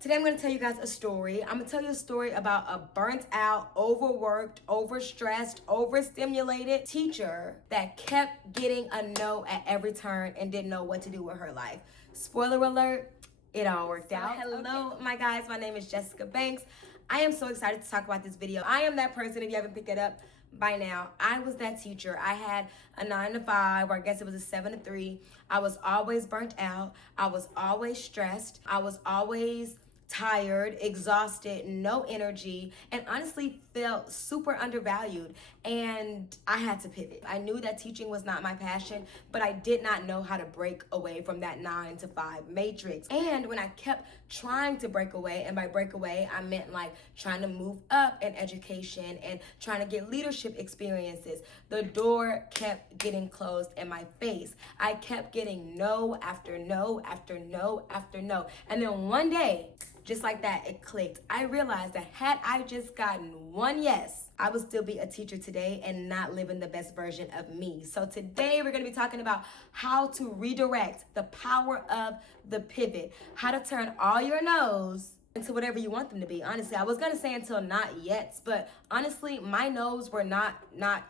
Today I'm going to tell you guys a story. I'm going to tell you a story about a burnt out, overworked, overstressed, overstimulated teacher that kept getting a no at every turn and didn't know what to do with her life. Spoiler alert, it all worked out. Hello, my guys. My name is Jessica Banks. I am so excited to talk about this video. I am that person, if you haven't picked it up by now. I was that teacher. I had a 9 to 5, or I guess it was a 7 to 3. I was always burnt out. I was always stressed. I was always tired, exhausted, no energy, and honestly felt super undervalued. And I had to pivot. I knew that teaching was not my passion, but I did not know how to break away from that 9 to 5 matrix. And when I kept trying to break away, and by break away, I meant like trying to move up in education and trying to get leadership experiences, the door kept getting closed in my face. I kept getting no after no after no after no. And then one day, just like that, it clicked. I realized that had I just gotten one yes, I would still be a teacher today and not living the best version of me. So today we're going to be talking about how to redirect, the power of the pivot, how to turn all your no's into whatever you want them to be. Honestly, I was gonna say until not yet, but honestly, my no's were not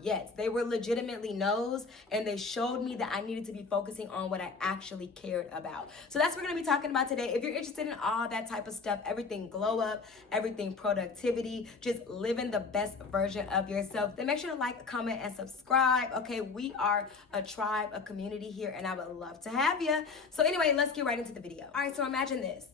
yet. They were legitimately no's, and they showed me that I needed to be focusing on what I actually cared about. So that's what we're gonna be talking about today. If you're interested in all that type of stuff, everything glow up, everything productivity, just living the best version of yourself, then make sure to like, comment, and subscribe. Okay, we are a tribe, a community here, and I would love to have you. So anyway, let's get right into the video. All right, so imagine this.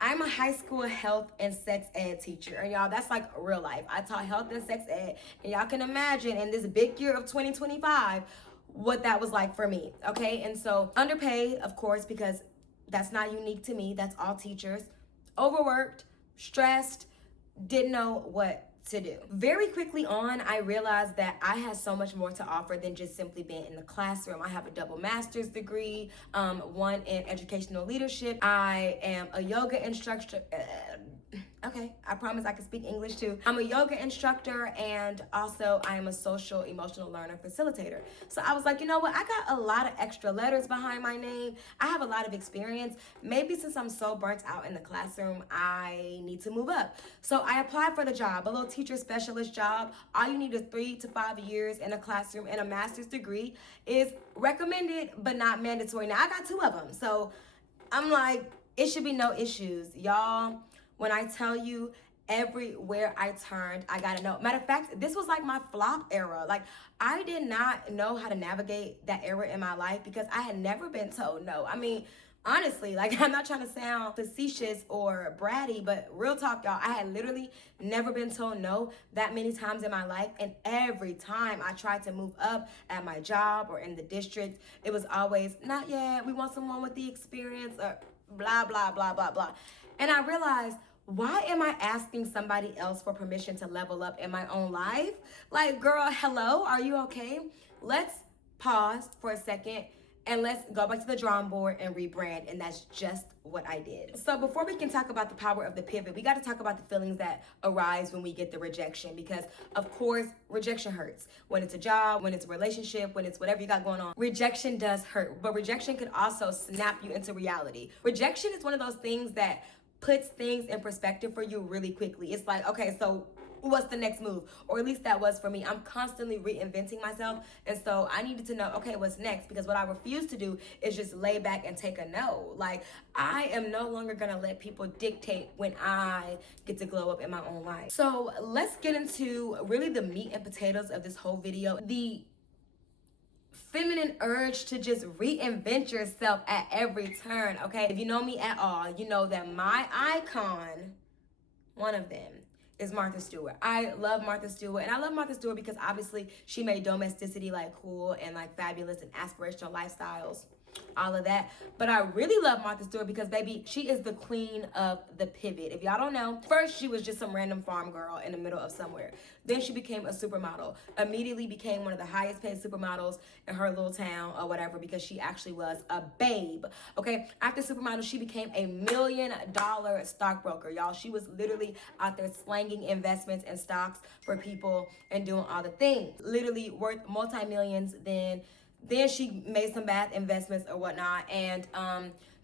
I'm a high school health and sex ed teacher, and y'all, that's like real life. I taught health and sex ed, and y'all can imagine in this big year of 2025 what that was like for me, okay? And so underpaid, of course, because that's not unique to me. That's all teachers. Overworked, stressed, didn't know what to do. Very quickly on, I realized that I had so much more to offer than just simply being in the classroom. I have a double master's degree, one in educational leadership. I am a yoga instructor. Okay, I promise I can speak English too. I'm a yoga instructor, and also I am a social emotional learner facilitator. So I was like, you know what? I got a lot of extra letters behind my name. I have a lot of experience. Maybe since I'm so burnt out in the classroom, I need to move up. So I applied for the job, a little teacher specialist job. All you need is 3 to 5 years in a classroom, and a master's degree is recommended but not mandatory. Now I got 2 of them, so I'm like, it should be no issues, y'all. When I tell you, everywhere I turned, I gotta know. Matter of fact, this was like my flop era. Like, I did not know how to navigate that era in my life because I had never been told no. I mean, honestly, like, I'm not trying to sound facetious or bratty, but real talk, y'all, I had literally never been told no that many times in my life. And every time I tried to move up at my job or in the district, it was always, not yet, we want someone with the experience, or blah, blah, blah, blah, blah. And I realized, why am I asking somebody else for permission to level up in my own life? Like, girl, hello, are you okay? Let's pause for a second and let's go back to the drawing board and rebrand. And that's just what I did. So before we can talk about the power of the pivot, we got to talk about the feelings that arise when we get the rejection, because of course, rejection hurts. When it's a job, when it's a relationship, when it's whatever you got going on, rejection does hurt. But rejection could also snap you into reality. Rejection is one of those things that puts things in perspective for you really quickly. It's like, okay, so what's the next move? Or at least that was for me. I'm constantly reinventing myself. And so I needed to know, okay, what's next? Because what I refuse to do is just lay back and take a no. Like, I am no longer gonna let people dictate when I get to glow up in my own life. So let's get into really the meat and potatoes of this whole video. The feminine urge to just reinvent yourself at every turn, okay? If you know me at all, you know that my icon, one of them, is Martha Stewart. I love Martha Stewart, and I love Martha Stewart because obviously she made domesticity like cool and like fabulous and aspirational lifestyles, all of that. But I really love Martha Stewart because, baby, she is the queen of the pivot. If y'all don't know, first she was just some random farm girl in the middle of somewhere. Then she became a supermodel, immediately became one of the highest paid supermodels in her little town or whatever, because she actually was a babe, okay? After supermodel, she became $1 million stockbroker, y'all. She was literally out there slanging investments and stocks for people and doing all the things, literally worth multi-millions. Then she made some bad investments or whatnot, and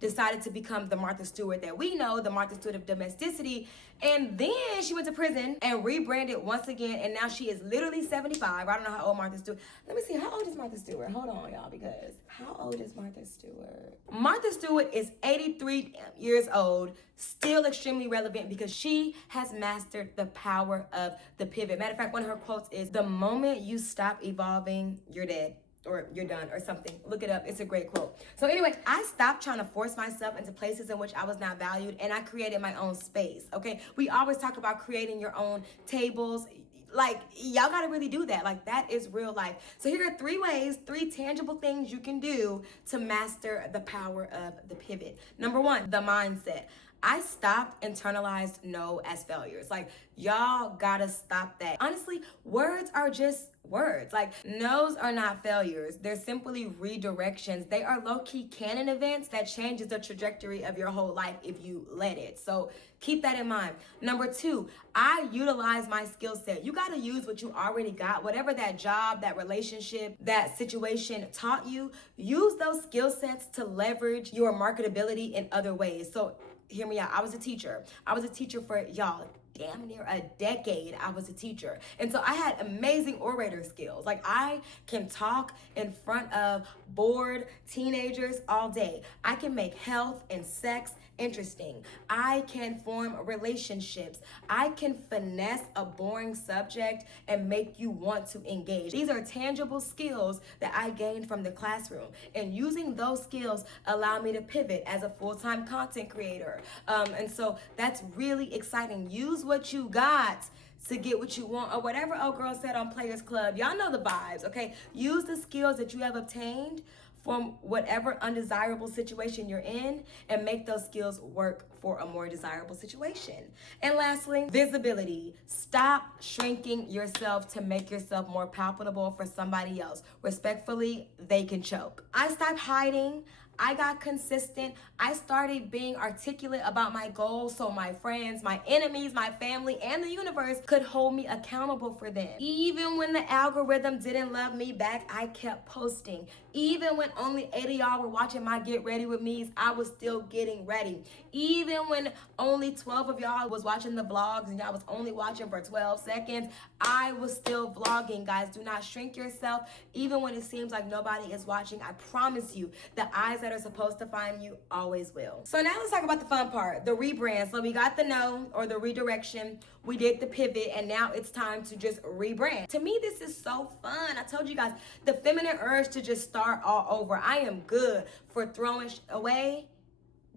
decided to become the Martha Stewart that we know, the Martha Stewart of domesticity. And then she went to prison and rebranded once again. And now she is literally 75. I don't know how old Martha Stewart. Let me see. How old is Martha Stewart? Hold on, y'all, because how old is Martha Stewart? Martha Stewart is 83 years old, still extremely relevant because she has mastered the power of the pivot. Matter of fact, one of her quotes is, "The moment you stop evolving, you're dead." Or you're done, or something. Look it up. It's a great quote. So anyway, I stopped trying to force myself into places in which I was not valued, and I created my own space, okay? We always talk about creating your own tables. Like, y'all gotta really do that. Like, that is real life. So here are 3 ways, 3 tangible things you can do to master the power of the pivot. Number 1, the mindset. I stopped internalized no as failures. Like, y'all gotta stop that. Honestly, words are just words. Like, no's are not failures. They're simply redirections. They are low-key canon events that changes the trajectory of your whole life if you let it. So keep that in mind. Number 2, I utilize my skill set. You gotta use what you already got. Whatever that job, that relationship, that situation taught you, use those skill sets to leverage your marketability in other ways. So hear me out. I was a teacher. I was a teacher for, y'all, damn near a decade. I was a teacher. And so I had amazing orator skills. Like, I can talk in front of bored teenagers all day. I can make health and sex interesting. I can form relationships. I can finesse a boring subject and make you want to engage. These are tangible skills that I gained from the classroom. And using those skills allow me to pivot as a full-time content creator. And so that's really exciting. Use what you got to get what you want, or whatever old girl said on Players Club. Y'all know the vibes, okay? Use the skills that you have obtained from whatever undesirable situation you're in and make those skills work for a more desirable situation. And lastly, visibility. Stop shrinking yourself to make yourself more palpable for somebody else. Respectfully, they can choke. I stopped hiding. I got consistent. I started being articulate about my goals so my friends, my enemies, my family, and the universe could hold me accountable for them. Even when the algorithm didn't love me back, I kept posting. Even when only 8 of y'all were watching my Get Ready With Me's, I was still getting ready. Even when only 12 of y'all was watching the vlogs and y'all was only watching for 12 seconds, I was still vlogging. Guys, do not shrink yourself. Even when it seems like nobody is watching, I promise you, the eyes that are supposed to find you always will. So now let's talk about the fun part, the rebrand. So we got the no, or the redirection, we did the pivot, and now it's time to just rebrand. To me, this is so fun. I told you guys, the feminine urge to just start all over. I am good for throwing away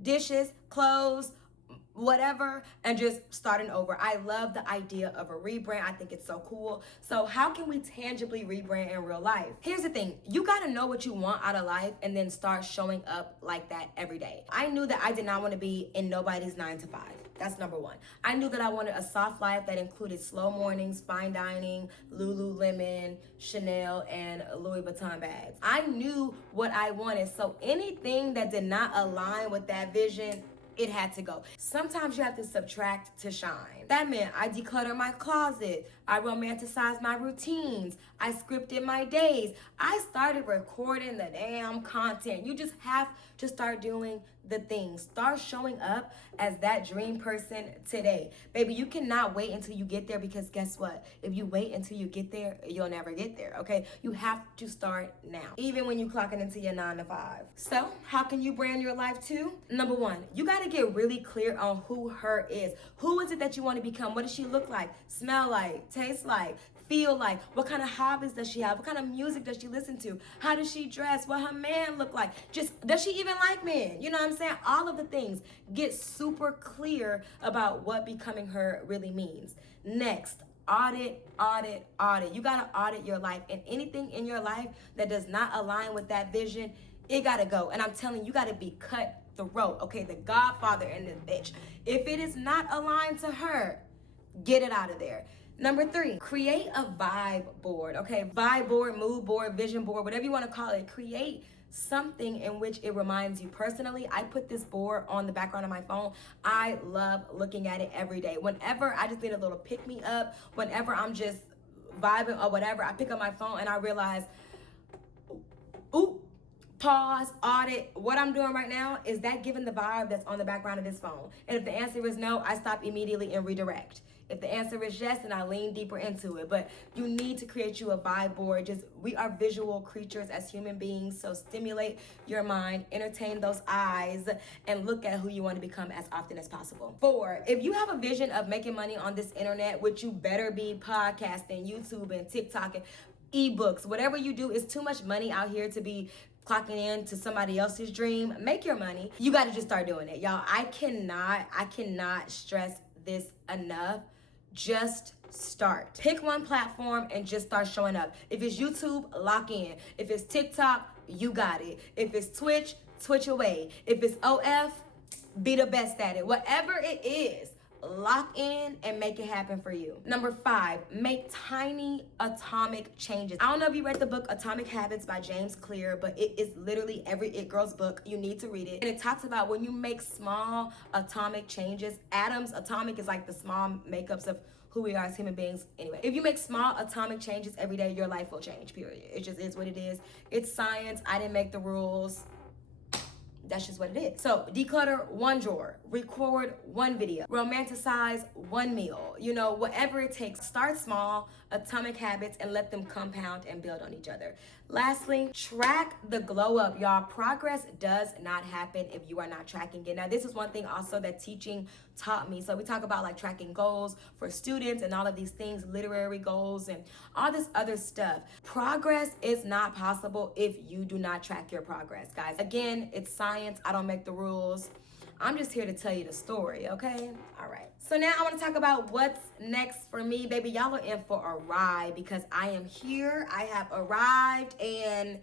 dishes, clothes, whatever, and just starting over. I love the idea of a rebrand. I think it's so cool. So how can we tangibly rebrand in real life? Here's the thing. You got to know what you want out of life and then start showing up like that every day. I knew that I did not want to be in nobody's 9 to 5. That's number 1. I knew that I wanted a soft life that included slow mornings, fine dining, Lululemon, Chanel, and Louis Vuitton bags. I knew what I wanted. So anything that did not align with that vision, it had to go. Sometimes you have to subtract to shine. That meant I decluttered my closet. I romanticized my routines. I scripted my days. I started recording the damn content. You just have to start doing the things. Start showing up as that dream person today. Baby, you cannot wait until you get there, because guess what? If you wait until you get there, you'll never get there, okay? You have to start now, even when you clocking into your 9 to 5. So how can you brand your life too? Number 1, you gotta get really clear on who her is. Who is it that you want to become? What does she look like, smell like, taste like, feel like? What kind of hobbies does she have? What kind of music does she listen to? How does she dress? What her man look like? Just, does she even like men? You know what I'm saying? All of the things. Get super clear about what becoming her really means. Next, audit, audit, audit. You gotta audit your life, and anything in your life that does not align with that vision, it gotta go. And I'm telling you, you gotta be cut throat, okay? The Godfather in this bitch. If it is not aligned to her, get it out of there. Number 3, create a vibe board, okay? Vibe board, mood board, vision board, whatever you want to call it. Create something in which it reminds you. Personally, I put this board on the background of my phone. I love looking at it every day. Whenever I just need a little pick me up, whenever I'm just vibing or whatever, I pick up my phone and I realize, ooh, pause, audit. What I'm doing right now, is that giving the vibe that's on the background of this phone? And if the answer is no, I stop immediately and redirect. If the answer is yes, then I lean deeper into it. But you need to create you a vibe board. We are visual creatures as human beings, so stimulate your mind, entertain those eyes, and look at who you want to become as often as possible. 4, if you have a vision of making money on this internet, which you better be podcasting, YouTube, and TikTok, and ebooks, whatever you do, is too much money out here to be clocking in to somebody else's dream. Make your money. You got to just start doing it, y'all. I cannot stress this enough. Just start. Pick one platform and just start showing up. If it's YouTube, lock in. If it's TikTok, you got it. If it's Twitch, Twitch away. If it's OF, be the best at it. Whatever it is, lock in and make it happen for you. Number 5, make tiny atomic changes. I don't know if you read the book Atomic Habits by James Clear, but it is literally every It Girl's book. You need to read it. And it talks about when you make small atomic changes. Atoms, atomic is like the small makeups of who we are as human beings. Anyway, if you make small atomic changes every day, your life will change, period. It just is what it is. It's science. I didn't make the rules. That's just what it is. So declutter one drawer, record one video, romanticize one meal, whatever it takes. Start small, atomic habits, and let them compound and build on each other. Lastly, track the glow up, y'all. Progress does not happen if you are not tracking it. Now, this is one thing also that teaching taught me. So we talk about like tracking goals for students and all of these things, literary goals and all this other stuff. Progress is not possible if you do not track your progress, guys. Again, it's science. I don't make the rules. I'm just here to tell you the story, okay? All right. So now I want to talk about what's next for me, baby. Y'all are in for a ride because I am here. I have arrived and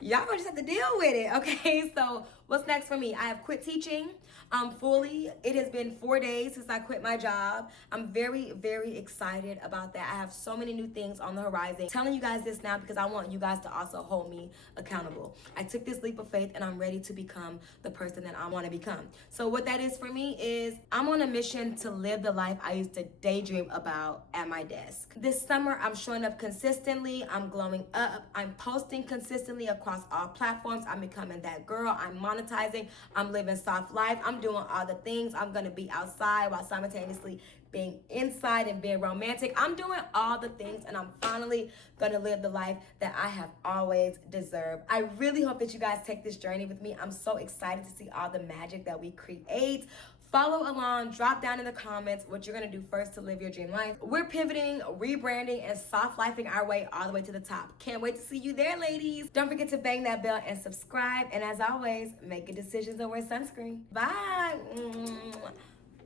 y'all gonna just have to deal with it, okay? So what's next for me? I have quit teaching fully. It has been 4 days since I quit my job. I'm very, very excited about that. I have so many new things on the horizon. I'm telling you guys this now because I want you guys to also hold me accountable. I took this leap of faith and I'm ready to become the person that I want to become. So what that is for me is I'm on a mission to live the life I used to daydream about at my desk. This summer, I'm showing up consistently. I'm glowing up. I'm posting consistently across all platforms. I'm becoming that girl. I'm monetizing. I'm living soft life. I'm doing all the things. I'm going to be outside while simultaneously being inside and being romantic. I'm doing all the things and I'm finally going to live the life that I have always deserved. I really hope that you guys take this journey with me. I'm so excited to see all the magic that we create. Follow along, drop down in the comments what you're gonna do first to live your dream life. We're pivoting, rebranding, and soft lifing our way all the way to the top. Can't wait to see you there, ladies. Don't forget to bang that bell and subscribe. And as always, make good decisions and wear sunscreen. Bye.